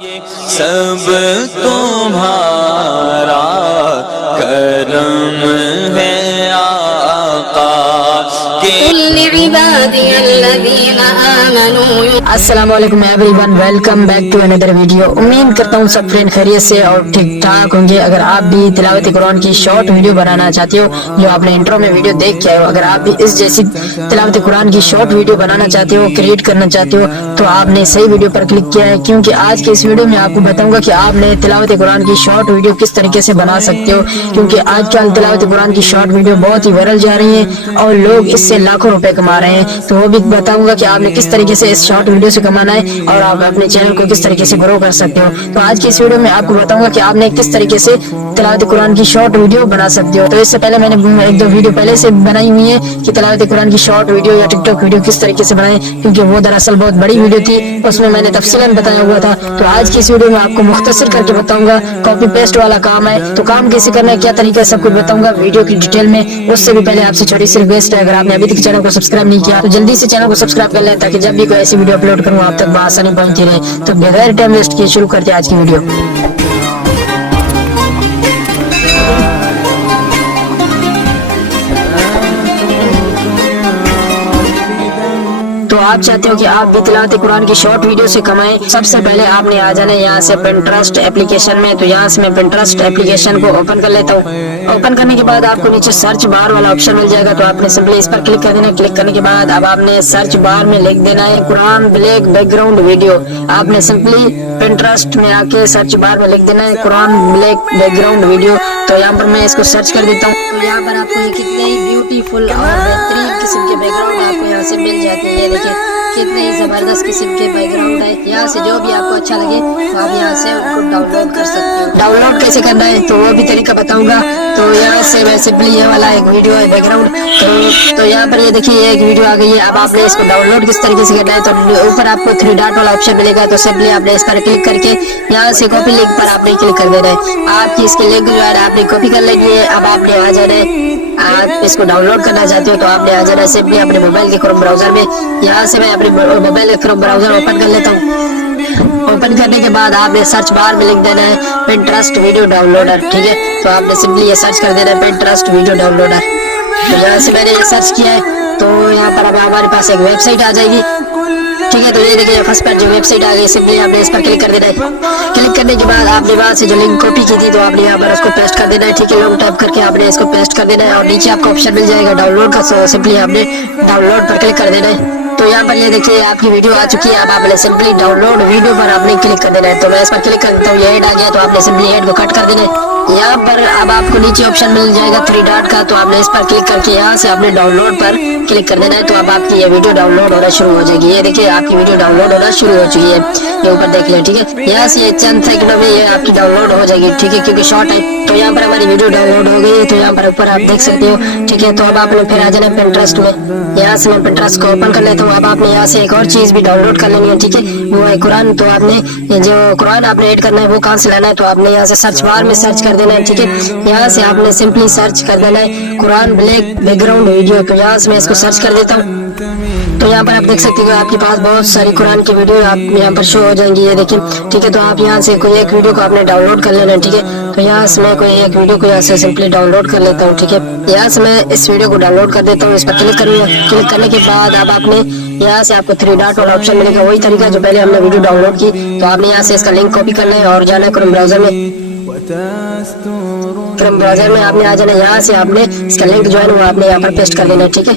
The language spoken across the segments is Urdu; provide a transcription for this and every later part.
سب تمہارا کرم ہے آقا السلام علیکم everyone, welcome back to another video. امید کرتا ہوں سب فرینڈ خیریت سے اور ٹھیک ٹھاک ہوں گے۔ اگر آپ بھی تلاوت قرآن کی شارٹ ویڈیو بنانا چاہتے ہو جو آپ نے انٹرو میں ویڈیو دیکھ کے آئے ہو، اگر آپ بھی اس جیسی تلاوت قرآن کی شارٹ ویڈیو بنانا چاہتے ہو، کریٹ کرنا چاہتے ہو، تو آپ نے صحیح ویڈیو پر کلک کیا ہے، کیونکہ آج کے اس ویڈیو میں آپ کو بتاؤں گا کہ آپ نے تلاوت قرآن کی شارٹ ویڈیو کس طریقے سے بنا سکتے ہو، کیونکہ آج کل تلاوت قرآن کی شارٹ ویڈیو بہت ہی وائرل جا رہی ہیں اور لوگ اس سے لاکھوں روپے کما رہے ہیں۔ تو وہ بھی بتاؤں گا کہ آپ نے کس طریقے سے اس شارٹ ویڈیو سے کمانا ہے اور آپ اپنے چینل کو کس طریقے سے گرو کر سکتے ہو۔ تو آج کی اس ویڈیو میں آپ کو بتاؤں گا کہ آپ نے کس طریقے سے تلاوت قرآن کی شارٹ ویڈیو بنا سکتے ہو۔ تو اس سے پہلے میں نے ایک دو ویڈیو پہلے سے بنائی ہوئی ہے کہ تلاوت قرآن کی شارٹ ویڈیو یا ٹک ٹاک ویڈیو کس طریقے سے بنائیں، کیونکہ وہ دراصل بہت بڑی ویڈیو تھی، اس میں نے تفصیلاً بتایا ہوا تھا۔ تو آج کی اس ویڈیو میں آپ کو مختصر کر کے بتاؤں گا، کاپی پیسٹ والا کام ہے، تو کام کیسے کرنا ہے، کیا طریقہ ہے، سب کچھ بتاؤں گا ویڈیو کی ڈیٹیل میں۔ اس سے بھی پہلے آپ سے چھوٹی سی ریکویسٹ ہے، اگر آپ نے ابھی تک چینل کو سبسکرائب نہیں کیا تو جلدی سے چینل کو سبسکرائب کر لیں، تاکہ جب بھی کوئی ایسی ویڈیو اپلوڈ کروں آپ تک بآسانی پہنچتی رہے۔ تو بغیر ٹائم ویسٹ کیے شروع کرتے ہیں آج کی ویڈیو۔ تو آپ چاہتے ہو کہ آپ بھی تلاوت قرآن کی شارٹ ویڈیو سے کمائیں، سب سے پہلے آپ نے آ جانا ہے یہاں سے پنٹرسٹ اپلیکیشن میں۔ تو یہاں سے میں پنٹرسٹ اپلیکیشن کو اوپن کر لیتا ہوں۔ اوپن کرنے کے بعد آپ کو نیچے سرچ بار والا آپشن مل جائے گا، تو آپ نے سمپلی اس پر کلک کر دینا ہے۔ کلک کرنے کے بعد اب آپ نے سرچ بار میں لکھ دینا ہے قرآن بلیک بیک گراؤنڈ ویڈیو۔ آپ نے سمپلی پنٹرسٹ میں آ کے سرچ بار میں لکھ دینا ہے قرآن بلیک بیک گراؤنڈ ویڈیو۔ تو یہاں پر میں اس کو سرچ کر دیتا ہوں۔ تو یہاں پر آپ کو یہ کتنے ہی بیوٹیفل اور بہترین قسم کے بیک گراؤنڈ آپ کو یہاں سے مل جاتے ہیں۔ یہ دیکھیں کتنے ہی زبردست قسم کے بیک گراؤنڈ ہے، یہاں سے جو بھی آپ کو اچھا لگے تو آپ یہاں سے ان کو ڈاؤن لوڈ کر سکتے ہو۔ ڈاؤن لوڈ کیسے کرنا ہے تو وہ بھی طریقہ بتاؤں گا۔ تو یہاں سے میں سمپلی یہ والا ایک ویڈیو ہے بیک گراؤنڈ، تو یہاں پر یہ دیکھیے ایک ویڈیو آ گئی ہے۔ اب آپ نے اس کو ڈاؤن لوڈ کس طریقے سے کرنا ہے تو اوپر آپ کو 3 ڈاٹ والا آپشن ملے گا، تو سمپلی آپ نے اس پر کلک کر کے یہاں سے کاپی لنک پر آپ نے کلک کر دینا ہے۔ آپ کی اس کے لنک جو ہے آپ نے کاپی کر لینی ہے۔ اب آپ نے آ جانا ہے، آپ اس کو ڈاؤن لوڈ کرنا چاہتے ہو تو آپ نے آ جانا ہے سمپلی اپنے موبائل کے کروم براؤزر میں۔ یہاں سے میں اپنے موبائل کے کروم براؤزر اوپن کر لیتا ہوں۔ اوپن کرنے کے بعد آپ نے سرچ بار میں لکھ دینا ہے پنٹرسٹ ویڈیو ڈاؤن لوڈر، ٹھیک ہے۔ تو آپ نے سمپلی یہ سرچ کر دینا ہے پنٹرسٹ ویڈیو ڈاؤن لوڈر۔ تو یہاں سے میں نے یہ سرچ کیا ہے، تو یہاں پر اب ہمارے پاس ایک ویب سائٹ آ جائے گی، ٹھیک ہے۔ تو یہ دیکھیے فرسٹ پر جو ویب سائٹ آ گئی، سمپلی آپ نے اس پر کلک کر دینا ہے۔ کلک کرنے کے بعد آپ نے وہاں سے جو لنک کاپی کی تھی تو آپ نے یہاں پر اس کو پیسٹ کر دینا ہے، ٹھیک ہے۔ لانگ ٹائپ کر کے آپ نے اس کو پیسٹ کر دینا ہے اور نیچے آپ کو آپشن مل جائے گا ڈاؤن لوڈ کا، سمپلی آپ نے ڈاؤن لوڈ پر کلک کر دینا ہے۔ تو یہاں پر یہ دیکھیے آپ کی ویڈیو آ چکی ہے۔ اب آپ نے سمپلی ڈاؤن لوڈ ویڈیو پر آپ نے کلک کر دینا ہے۔ تو میں اس پر کلک کرتا ہوں، یہ ایڈ آ گیا، تو آپ نے سمپلی ایڈ کو کٹ کر دینا ہے۔ یہاں پر اب آپ کو نیچے آپشن مل جائے گا 3 ڈاٹ کا، تو آپ نے اس پر کلک کر کے یہاں سے آپ نے ڈاؤن لوڈ پر کلک کر دینا ہے۔ تو اب آپ کی یہ ویڈیو ڈاؤن لوڈ ہونا شروع ہو جائے گی۔ یہ دیکھیے آپ کی ویڈیو ڈاؤن لوڈ ہونا شروع ہو چکی ہے، یہ اوپر دیکھ لیں، ٹھیک ہے۔ یہاں سے یہ چند سیکنڈوں میں یہ آپ کی ڈاؤن لوڈ ہو جائے گی، ٹھیک ہے، کیونکہ شارٹ ہے۔ تو یہاں پر ہماری ویڈیو ڈاؤن لوڈ ہو گئی ہے، تو یہاں پر اوپر آپ دیکھ سکتے ہو، ٹھیک ہے۔ تو اب آپ نے پھر آ جانا ہے پنٹرسٹ میں۔ یہاں سے میں پنٹرسٹ کو اوپن کر لیتا ہوں۔ اب آپ نے یہاں سے ایک اور چیز بھی ڈاؤن لوڈ کر لینی ہے، ٹھیک ہے، وہ ہے قرآن۔ تو آپ نے جو قرآن آپ نے ایڈ کرنا ہے وہ کہاں سے لانا ہے، تو آپ نے یہاں سے سرچ بار میں سرچ کر دینا ہے، ٹھیک ہے۔ یہاں سے آپ نے سمپلی سرچ کر دینا ہے قرآن بلیک بیک گراؤنڈ ویڈیو۔ تو یہاں سے میں اس کو سرچ کر دیتا ہوں۔ تو یہاں پر آپ دیکھ سکتے ہو آپ کے پاس بہت ساری قرآن کی ویڈیو آپ یہاں پر شو ہو جائیں گی، یہ دیکھیں، ٹھیک ہے۔ تو آپ یہاں سے کوئی ایک ویڈیو کو آپ نے ڈاؤن لوڈ کر لینا ہے، ٹھیک ہے۔ تو یہاں سے میں کوئی ایک ویڈیو کو یہاں سے سمپلی ڈاؤن لوڈ کر لیتا ہوں، ٹھیک ہے۔ یہاں سے میں اس ویڈیو کو ڈاؤن لوڈ کر دیتا ہوں، اس پر کلک کروں گا۔ کلک کرنے کے بعد اب آپ نے یہاں سے آپ کو 3 ڈاٹ والا آپشن ملے گا، وہی طریقہ جو پہلے ہم نے ویڈیو ڈاؤن لوڈ کی۔ تو آپ نے یہاں سے اس کا لنک کاپی کرنا ہے اور جانا ہے کروم براؤزر میں۔ کروم براؤزر میں آپ نے آ جانا ہے، یہاں سے آپ نے اس کا لنک جو ہے وہ آپ نے یہاں پر پیسٹ کر دینا ہے، ٹھیک ہے۔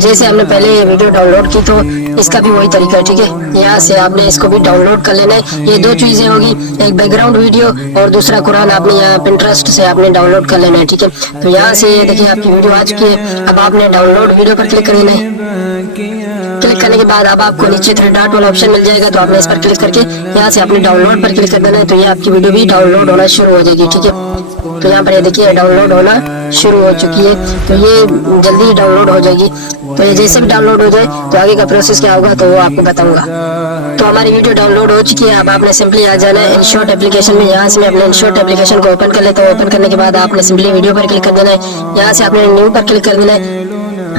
جیسے ہم نے پہلے ویڈیو ڈاؤن لوڈ کی تو اس کا بھی وہی طریقہ ہے، ٹھیک ہے۔ یہاں سے آپ نے اس کو بھی ڈاؤن لوڈ کر لینا ہے۔ یہ 2 چیزیں ہوگی، ایک بیک گراؤنڈ ویڈیو اور دوسرا قرآن آپ نے یہاں پنٹرسٹ سے آپ نے ڈاؤن لوڈ کر لینا ہے، ٹھیک ہے۔ تو یہاں سے یہ دیکھیں آپ کی ویڈیو آ چکی ہے۔ اب آپ نے ڈاؤن لوڈ ویڈیو پر کلک کر دینا ہے۔ کلک کرنے کے بعد اب آپ کو نیچے 3 ڈاٹ والا آپشن مل جائے گا، تو آپ نے اس پر کلک کر کے یہاں سے آپ نے ڈاؤن لوڈ پر کلک کر دینا ہے۔ تو یہ آپ کی ویڈیو بھی ڈاؤن لوڈ ہونا شروع ہو جائے گی، ٹھیک ہے۔ تو یہاں پر یہ دیکھیے ڈاؤن لوڈ ہونا شروع ہو چکی ہے، تو یہ جلدی ڈاؤن لوڈ ہو جائے گی۔ تو یہ جیسے بھی ڈاؤن لوڈ ہو جائے تو آگے کا پروسیس کیا ہوگا تو وہ آپ کو بتاؤں گا۔ تو ہماری ویڈیو ڈاؤن لوڈ ہو چکی ہے۔ اب آپ نے سمپلی آ جانا ہے انشارٹ اپلیکیشن میں۔ یہاں سے میں اپنے انشارٹ اپلیکیشن کو اوپن کر لیتا ہوں۔ اوپن کرنے کے بعد آپ نے سمپلی ویڈیو پر کلک کر دینا ہے، یہاں سے آپ نے نیو پر کلک کر دینا ہے۔